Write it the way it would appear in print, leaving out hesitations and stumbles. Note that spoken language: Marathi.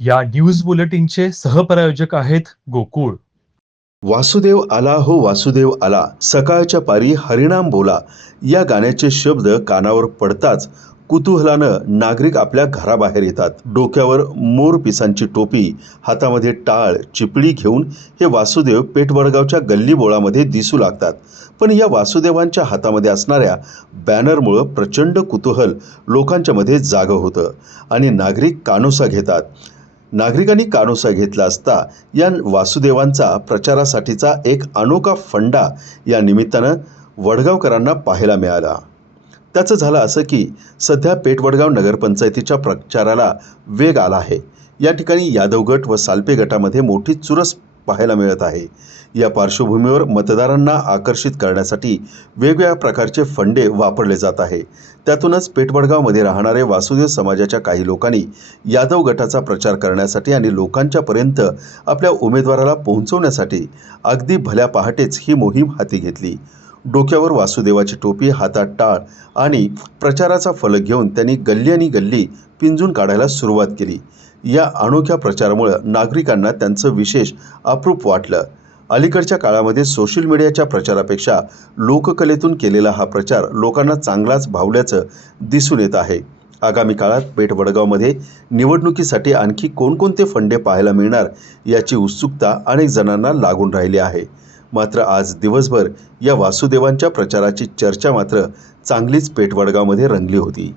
या न्यूज बुलेटिनचे सहप्रायोजक आहेत गोकुळ. वासुदेव आला हो वासुदेव आला, सकाळच्या पारी हरिनाम बोला, या गाण्याचे शब्द कानावर पडताच कुतूहलानं नागरिक आपल्या घराबाहेर येतात. डोक्यावर मोर पिसांची टोपी, हातामध्ये टाळ चिपळी घेऊन हे वासुदेव पेठवडगावच्या गल्ली बोळामध्ये दिसू लागतात. पण या वासुदेवांच्या हातामध्ये असणाऱ्या बॅनरमुळं प्रचंड कुतूहल लोकांच्या मध्ये जागं होतं आणि नागरिक कानोसा घेतात. नागरिकांनी कानोसा घेतला असता या वासुदेवांचा प्रचारासाठीचा एक अनोखा फंडा या निमित्तानं वडगावकरांना पाहायला मिळाला. त्याचं झालं असं की सध्या पेठवडगाव नगरपंचायतीच्या प्रचाराला वेग आला आहे. या ठिकाणी यादव गट व सालपे गटामध्ये मोठी चुरस पाहायला मिळत आहे. या पार्श्वभूमीवर मतदारांना आकर्षित करण्यासाठी वेगवेगळ्या प्रकारचे फंडे वापरले जात आहे. त्यातूनच पेठवडगावमध्ये राहणारे वासुदेव समाजाच्या काही लोकांनी यादव गटाचा प्रचार करण्यासाठी आणि लोकांच्यापर्यंत आपल्या उमेदवाराला पोहोचवण्यासाठी अगदी भल्या पहाटेच ही मोहीम हाती घेतली. डोक्यावर वासुदेवाची टोपी, हातात टाळ आणि प्रचाराचा फलक घेऊन त्यांनी गल्ली आणि गल्ली पिंजून काढायला सुरुवात केली. या अनोख्या प्रचारामुळे नागरिकांना त्यांचं विशेष अप्रूप वाटलं. अलीकडच्या काळामध्ये सोशल मीडियाच्या प्रचारापेक्षा लोककलेतून केलेला हा प्रचार लोकांना चांगलाच भावल्याचं दिसून येत आहे. आगामी काळात पेठवडगावमध्ये निवडणुकीसाठी आणखी कोणकोणते फंडे पाहायला मिळणार याची उत्सुकता अनेक जणांना लागून राहिली आहे. मात्र आज दिवसभर या वासुदेवांच्या प्रचाराची चर्चा मात्र चांगलीच पेठवडगावमध्ये रंगली होती.